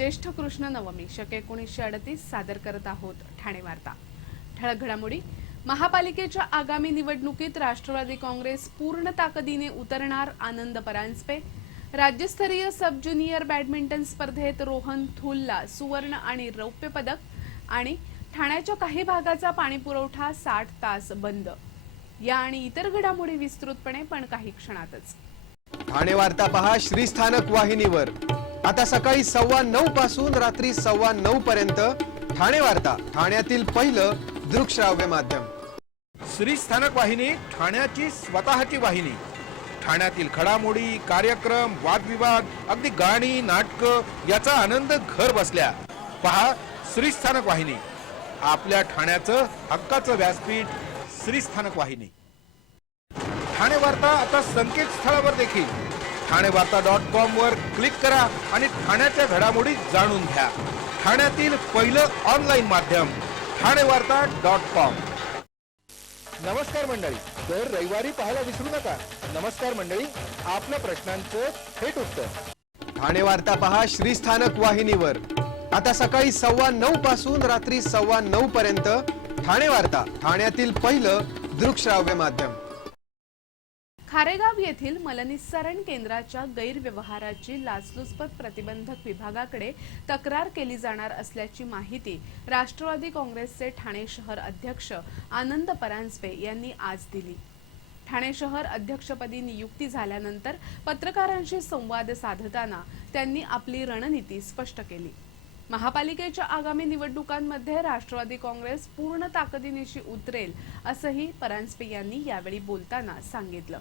ज्येष्ठ कृष्ण नवमी शके 1938 सादर करत आहोत ठाणे वार्ता। ठळक घडामोडी। महापालिकेच्या आगामी निवडणुकीत राष्ट्रवादी काँग्रेस पूर्ण ताकदीने उतरणार, आनंद परांजपे। राज्यस्तरीय सब ज्युनियर बॅडमिंटन स्पर्धेत रोहन थुलला सुवर्ण आणि रौप्य पदक आणि ठाण्याच्या काही भागाचा पाणीपुरवठा 60 तास बंद। या आणि इतर घडामोडी विस्तृतपणे पण काही क्षणातच। ठाणे वार्ता पहा श्रीस्थानक वाहिनीवर। आता सकाळी 9:15 पासून रात्री 9:15 पर्यंत ठाणे वार्ता, ठाण्यातील पहिलं दृकश्राव्य माध्यम। श्रीस्थानक वाहिनी ठाण्याची स्वतःची वाहिनी। ठाण्यातील घडामोडी, कार्यक्रम, वादविवाद, अगदी गाणी, नाटक याचा आनंद घर बसल्या पहा श्रीस्थानक वाहिनी। आपल्या ठाण्याचं हक्काचं व्यासपीठ श्रीस्थानक वाहिनी। ठाणे वार्ता आता संकेतस्थळावर देखील ठाणेवार्ता.com वर क्लिक करा आणि ठाण्याच्या घडामोडी जाणून घ्या। ठाण्यातील पहिलं ऑनलाईन माध्यम ठाणेवार्ता.com। नमस्कार मंडळी, दर रविवारी पाहायला विसरू नका। नमस्कार मंडळी, आपल्या प्रश्नांचं थेट उत्तर। ठाणे वार्ता पहा श्रीस्थानक वाहिनीवर। आता सकाळी 9:15 पासून रात्री 9:15 पर्यंत ठाणे वार्ता, ठाण्यातील पहिलं दृकश्राव्य माध्यम। खारेगाव येथील मलनिस्सारण केंद्राच्या गैरव्यवहाराची लाचलुचपत प्रतिबंधक विभागाकडे तक्रार केली जाणार असल्याची माहिती राष्ट्रवादी काँग्रेसचे ठाणे शहर अध्यक्ष आनंद परांजपे यांनी आज दिली। ठाणे शहर अध्यक्षपदी नियुक्ती झाल्यानंतर पत्रकारांशी संवाद साधताना त्यांनी आपली रणनीती स्पष्ट केली। महापालिकेच्या आगामी निवडणुकांमध्ये राष्ट्रवादी काँग्रेस पूर्ण ताकदीनिशी उतरेल असंही परांजपे यांनी यावेळी बोलताना सांगितलं।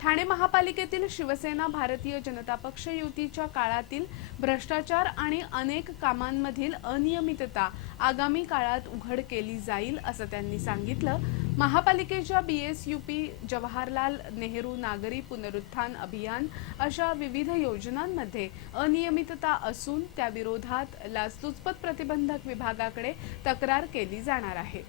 ठाणे महापालिकेतील शिवसेना भारतीय जनता पक्ष युतीच्या काळातील भ्रष्टाचार आणि अनेक कामांमधील अनियमितता आगामी काळात उघड केली जाईल असं त्यांनी सांगितलं। महापालिकेच्या BSUP, जवाहरलाल नेहरू नागरी पुनरुत्थान अभियान अशा विविध योजनांमध्ये अनियमितता असून त्या विरोधात लाचलुचपत प्रतिबंधक विभागाकडे तक्रार केली जाणार आहे।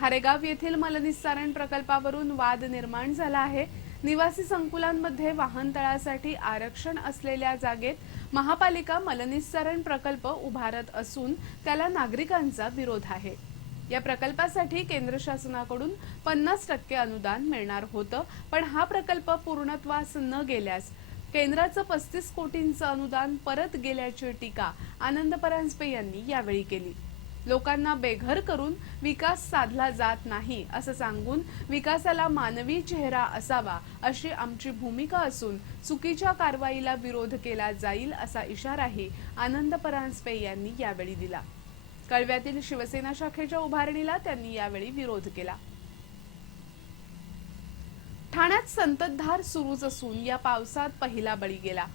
खारेगाव येथील मलनिस्सारण प्रकल्पावरून वाद निर्माण झाला आहे। निवासी संकुलांमध्ये वाहनतळासाठी आरक्षण असलेल्या जागेत महापालिका मलनिस्सारण प्रकल्प उभारत असून त्याला नागरिकांचा विरोध आहे। या प्रकल्पासाठी केंद्र शासनाकडून 50% अनुदान मिळणार होतं, पण हा प्रकल्प पूर्णत्वास न गेल्यास केंद्राचं 35 कोटींचं अनुदान परत गेल्याची टीका आनंद परांजपे यांनी यावेळी केली। लोकांना बेघर करून विकास साधला जात नाही असं सांगून विकासाला मानवी चेहरा असावा अशी आमची भूमिका असून चुकीच्या कारवाईला विरोध केला जाईल असा इशाराही आनंद परांजपे यांनी यावेळी दिला। कळव्यातील शिवसेना शाखेच्या उभारणीला त्यांनी यावेळी विरोध केला। ठाण्यात संततधार सुरूच असून या पावसात पहिला बळी गेला।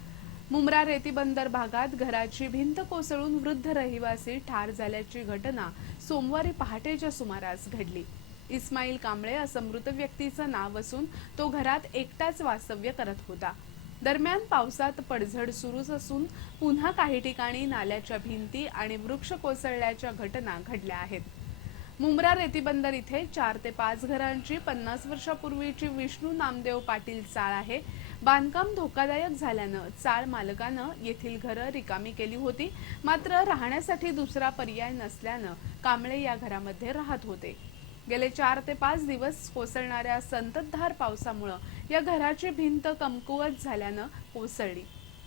मुंब्रा रेतीबंदर भागात घराची भिंत कोसळून वृद्ध रहिवासी ठार झाल्याची घटना सोमवारी पहाटेच्या सुमारास घडली। इस्माईल कांबळे असं मृत व्यक्तीचं नाव असून तो घरात एकटाच वास्तव्य करत होता। दरम्यान पावसात पडझड सुरूच असून पुन्हा काही ठिकाणी नाल्याच्या भिंती आणि वृक्ष कोसळल्याच्या घटना घडल्या आहेत। मुंब्रा रेतीबंदर इथे 4 ते 5 घरांची 50 वर्षापूर्वीची विष्णू नामदेव पाटील चाळ आहे। बांधकाम धोकादायक झाल्यानं चाळ मालकानं येथील घरं रिकामी केली होती, मात्र राहण्यासाठी दुसरा पर्याय नसल्यानं कांबळे या घरामध्ये राहत होते। गेले 4 ते 5 दिवस कोसळणाऱ्या संततधार पावसामुळे या घराची भिंत कमकुवत झाल्यानं कोसळली।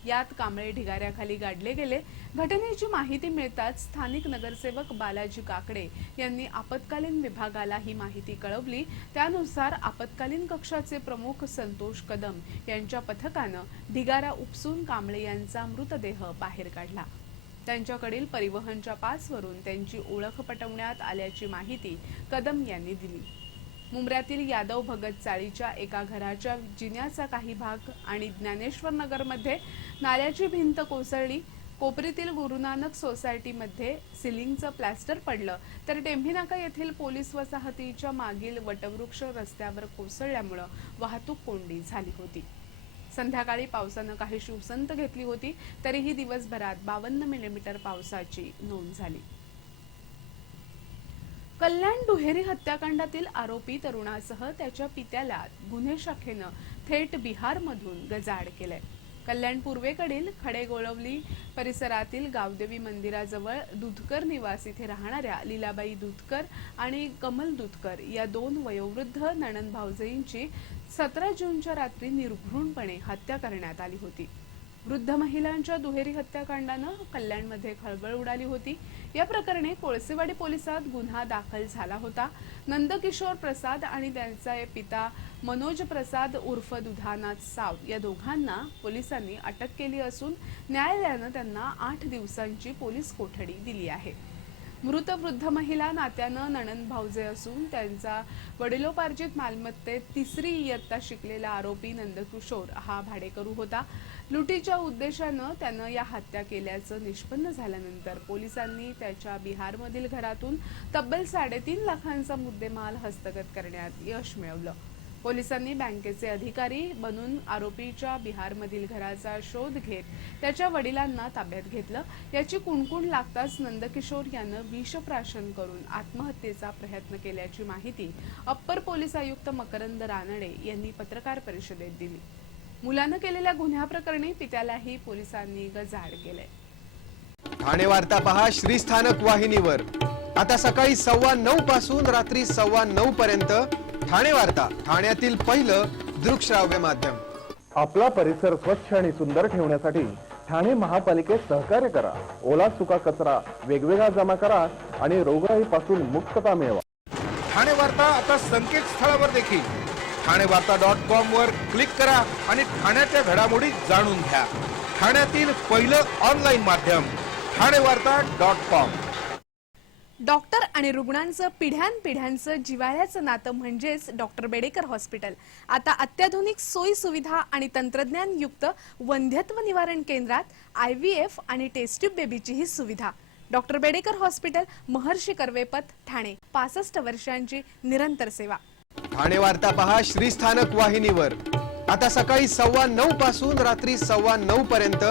यात कांबळे ढिगाऱ्याखाली गाडले गेले। घटनेची माहिती मिळताच स्थानिक नगरसेवक बालाजी काकडे यांनी आपत्कालीन विभागाला ही माहिती कळवली। त्यानुसार आपत्कालीन कक्षाचे प्रमुख संतोष कदम यांच्या पथकानं ढिगारा उपसून कांबळे यांचा मृतदेह बाहेर काढला। त्यांच्याकडील परिवहनच्या पासवरून त्यांची ओळख पटवण्यात आल्याची माहिती कदम यांनी दिली। मुंब्र्यातील यादव भगत चाळीच्या एका घराच्या जिन्याचा काही भाग आणि ज्ञानेश्वर नगरमध्ये नाल्याची भिंत कोसळली। कोपरीतील गुरुनानक सोसायटीमध्ये सिलिंगचं प्लास्टर पडलं, तर टेंभीनाका येथील पोलीस वसाहतीच्या मागील वटवृक्ष रस्त्यावर कोसळल्यामुळे वाहतूक कोंडी झाली होती। संध्याकाळी पावसानं काहीशी उसंत घेतली होती, तरीही दिवसभरात 52 मिलीमीटर पावसाची नोंद झाली। कल्याण दुहेरी हत्याकांडातील आरोपी तरुणासह त्याच्या पित्याला गुन्हे शाखेनं थेट बिहारमधून गजाआड केलंय। कल्याण पूर्वेकडील खडेगोळवली परिसरातील गावदेवी मंदिराजवळ दुधकर निवास इथे राहणाऱ्या लीलाबाई दुधकर आणि कमल दुधकर या दोन वयोवृद्ध नणंद भावजयींची 17 जूनच्या रात्री निर्घृणपणे हत्या करण्यात आली होती. वृद्ध महिलांच्या दुहेरी हत्याकांडानं कल्याणमध्ये खळबळ उडाली होती. या प्रकरणी कोळसेवाडी पोलिसात गुन्हा दाखल झाला होता. नंदकिशोर प्रसाद आणि त्यांचे पिता मनोज प्रसाद उर्फ दुधानाथ साव या दोघांना पोलिसांनी अटक केली असून न्यायालयानं त्यांना 8 दिवसांची पोलीस कोठडी दिली आहे. मृत वृद्ध महिला नात्यानं नणंद भावजे असून त्यांचा वडिलोपार्जित मालमत्तेत 3री इयत्ता शिकलेला आरोपी नंदकिशोर हा भाडेकरू होता. लुटीच्या उद्देशानं त्यानं या हत्या केल्याचं निष्पन्न झाल्यानंतर पोलिसांनी त्याच्या बिहारमधील घरातून तब्बल 3.5 लाखांचा मुद्देमाल हस्तगत करण्यात यश मिळवलं. पोलिसांनी बँकेचे अधिकारी बनून आरोपीच्या बिहारमधील घराचा शोध घेत त्याच्या वडिलांना ताब्यात घेतलं. याची कुणकुण लागताच नंदकिशोर यानं विषप्राशन करून आत्महत्येचा प्रयत्न केल्याची माहिती अप्पर पोलीस आयुक्त मकरंद रानडे यांनी पत्रकार परिषदेत दिली. मुलानं केलेल्या गुन्ह्याप्रकरणी पित्यालाही पोलिसांनी गजाआड केलंय. ठाणे वार्ता पहा श्रीस्थानक वाहिनीवर. आता सकाळी 9:15 पासून रात्री 9:15 पर्यंत ठाणे वार्ता, ठाण्यातील पहिलं दृकश्राव्य माध्यम. आपला परिसर स्वच्छ आणि सुंदर ठेवण्यासाठी ठाणे महापालिकेत सहकार्य करा. ओला सुका कचरा वेगवेगळा जमा करा आणि रोगराईपासून मुक्तता मिळवा. ठाणे वार्ता आता संकेतस्थळावर देखील ठाणेवार्ता.com वर क्लिक करा आणि ठाण्याच्या घडामोडी जाणून घ्या. ठाण्यातील पहिलं ऑनलाईन माध्यम ठाणेवार्ता.com. डॉक्टर आणि रुग्णांचं पिढ्यानपिढ्यांचं जिव्हाळ्याचं नातं म्हणजेच डॉक्टर बेडेकर हॉस्पिटल. आता अत्याधुनिक सोयी सुविधा आणि तंत्रज्ञान युक्त वंध्यत्व निवारण केंद्रात IVF आणि टेस्ट ट्यूब बेबीचीही सुविधा. डॉक्टर बेडेकर हॉस्पिटल, महर्षी कर्वेपथ, ठाणे. 65 वर्षांची निरंतर सेवा. ठाणे वार्ता पहा श्रीस्थानक वाहिनीवर. आता सकाळी 9:15 पासून रात्री 9:15 पर्यंत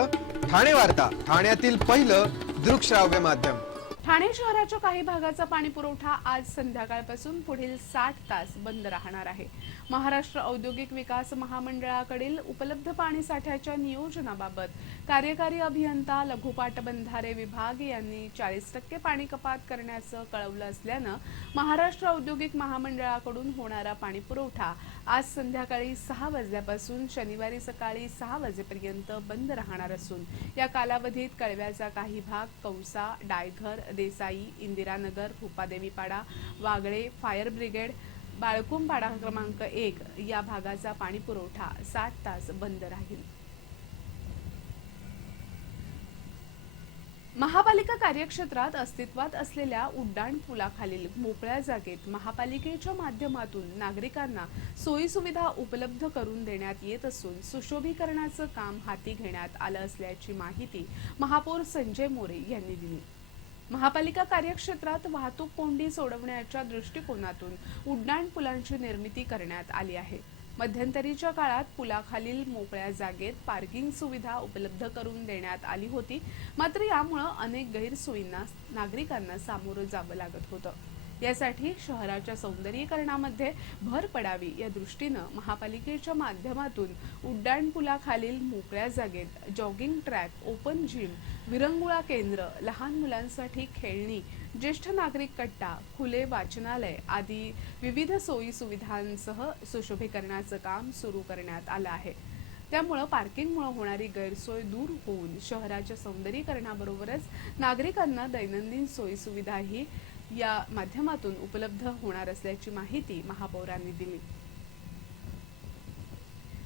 ठाणे वार्ता, ठाण्यातील पहिलं दृकश्राव्य माध्यम. ठाणे शहराच्या काही भागाचा पाणी पुरवठा आज संध्याकाळपासून पुढील 60 तास बंद राहणार आहे. महाराष्ट्र औद्योगिक विकास महामंडळाकडील उपलब्ध पाणी साठ्याच्या नियोजनाबाबत कार्यकारी अभियंता लघु पाटबंधारे विभाग यांनी 40% पाणी कपात करण्याचं कळवलं असल्यानं महाराष्ट्र औद्योगिक महामंडळाकडून होणारा पाणी पुरवठा आज संध्याकाळी 6 वाजल्यापासून शनिवारी सकाळी 6 वाजेपर्यंत बंद राहणार असून या कालावधीत कळव्याचा काही भाग, कौसा, डायघर, देसाई, इंदिरानगर, भूपादेवीपाडा, वागळे, फायर ब्रिगेड, बाळकुंपाडा क्रमांक 1 या भागाचा पाणी पुरवठा 60 तास बंद राहील. महापालिका कार्यक्षेत्रात अस्तित्वात असलेल्या उड्डाण पुलाखालील मोकळ्या जागेत महापालिकेच्या माध्यमातून नागरिकांना सोयी सुविधा उपलब्ध करून देण्यात येत असून सुशोभीकरणाचं काम हाती घेण्यात आलं असल्याची माहिती महापौर संजय मोरे यांनी दिली. महापालिका कार्यक्षेत्रात वाहतूक कोंडी सोडवण्याच्या दृष्टिकोनातून उड्डाण पुलांची निर्मिती करण्यात आली आहे. मध्यंतरीच्या काळात पुलाखालील मोकळ्या जागेत पार्किंग सुविधा उपलब्ध करून देण्यात आली होती. मात्र यामुळे अनेक गैरसोयींना नागरिकांना सामोरं जावं लागत होतं. यासाठी शहराच्या सौंदर्यीकरणामध्ये भर पडावी या दृष्टीनं महापालिकेच्या माध्यमातून उड्डाण पुलाखालील मोकळ्या जागेत जॉगिंग ट्रॅक, ओपन जिम, विरंगुळा केंद्र, लहान मुलांसाठी खेळणी, ज्येष्ठ नागरिक कट्टा, खुले वाचनालय आदी विविध सोयी सुविधांसह सुशोभीकरणाचं काम सुरू करण्यात आलं आहे. त्यामुळे पार्किंगमुळे होणारी गैरसोय दूर होऊन शहराच्या सौंदर्यीकरणाबरोबरच नागरिकांना दैनंदिन सोयी सुविधाही या माध्यमातून उपलब्ध होणार असल्याची माहिती महापौरांनी दिली.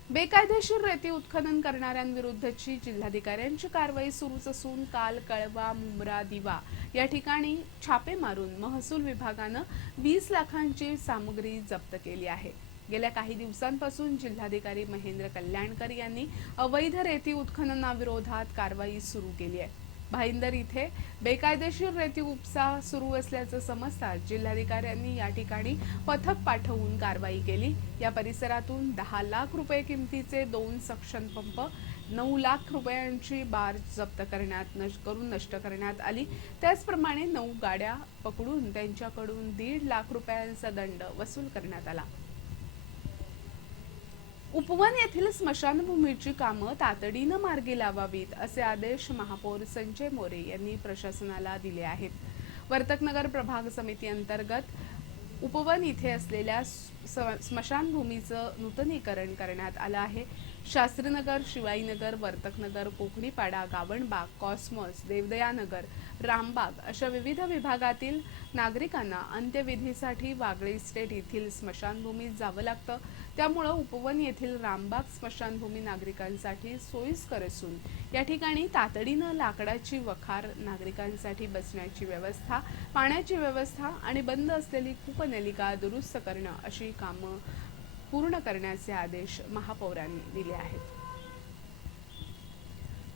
बेकायदेशीर रेती उत्खनन करणाऱ्यांविरुद्धची जिल्हाधिकाऱ्यांची कारवाई सुरूच असून काल कळवा, मुंब्रा, दिवा या ठिकाणी छापे मारून महसूल विभागानं 20 लाखांची सामग्री जप्त केली आहे. गेल्या काही दिवसांपासून जिल्हाधिकारी महेंद्र कल्याणकर यांनी अवैध रेती उत्खननाविरोधात कारवाई सुरू केली आहे. भाईंदर इथे बेकायदेशीर रेती उपसा सुरू असल्याचं समजताच जिल्हाधिकाऱ्यांनी या ठिकाणी पथक पाठवून कारवाई केली. या परिसरातून 10 लाख रुपये किमतीचे 2 सक्शन पंप, 9 लाख रुपयांची बार जप्त करून नष्ट करण्यात आली. त्याचप्रमाणे 9 गाड्या पकडून त्यांच्याकडून 1.5 लाख रुपयांचा दंड वसूल करण्यात आला. उपवन येथील स्मशानभूमीची कामं तातडीनं मार्गी लावावीत असे आदेश महापौर संजय मोरे यांनी प्रशासनाला दिले आहेत. वर्तकनगर प्रभाग समिती अंतर्गत उपवन इथे असलेल्या स्मशानभूमीचं नूतनीकरण करण्यात आलं आहे. शास्त्रीनगर, शिवाईनगर, वर्तकनगर, कोकणीपाडा, गावणबाग, कॉस्मॉस, देवदयानगर, रामबाग अशा विविध विभागातील नागरिकांना अंत्यविधीसाठी वागळे इस्टेट येथील स्मशानभूमीत जावं लागतं. त्यामुळे उपवन येथील रामबाग स्मशानभूमी नागरिकांसाठी सोयीस्कर असून या ठिकाणी तातडीनं लाकडाची वखार, नागरिकांसाठी बसण्याची व्यवस्था, पाण्याची व्यवस्था आणि बंद असलेली कूपनलिका दुरुस्त करणं अशी कामं पूर्ण करण्याचे आदेश महापौरांनी दिले आहेत.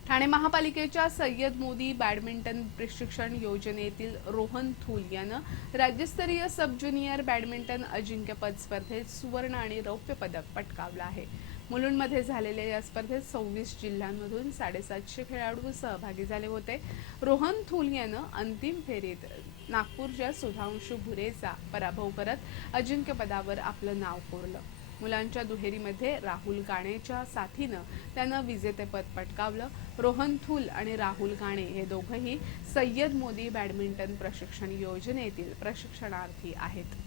ठाणे महापालिकेच्या सय्यद मोदी बॅडमिंटन प्रशिक्षण योजनेतील रोहन थूल यानं राज्यस्तरीय सब ज्युनियर बॅडमिंटन अजिंक्यपद स्पर्धेत सुवर्ण आणि रौप्य पदक पटकावलं आहे. मुलुंडमध्ये झालेल्या या स्पर्धेत 26 जिल्ह्यांमधून 750 खेळाडू सहभागी झाले होते. रोहन थूल यानं अंतिम फेरीत नागपूरच्या सुधांशु भुरेचा पराभव करत अजिंक्यपदावर आपलं नाव कोरलं. मुलांच्या दुहेरीमध्ये राहुल गाणेच्या साथीनं त्यानं विजेतेपद पटकावलं. रोहन थूल आणि राहुल गाणे हे दोघंही सय्यद मोदी बॅडमिंटन प्रशिक्षण योजनेतील प्रशिक्षणार्थी आहेत.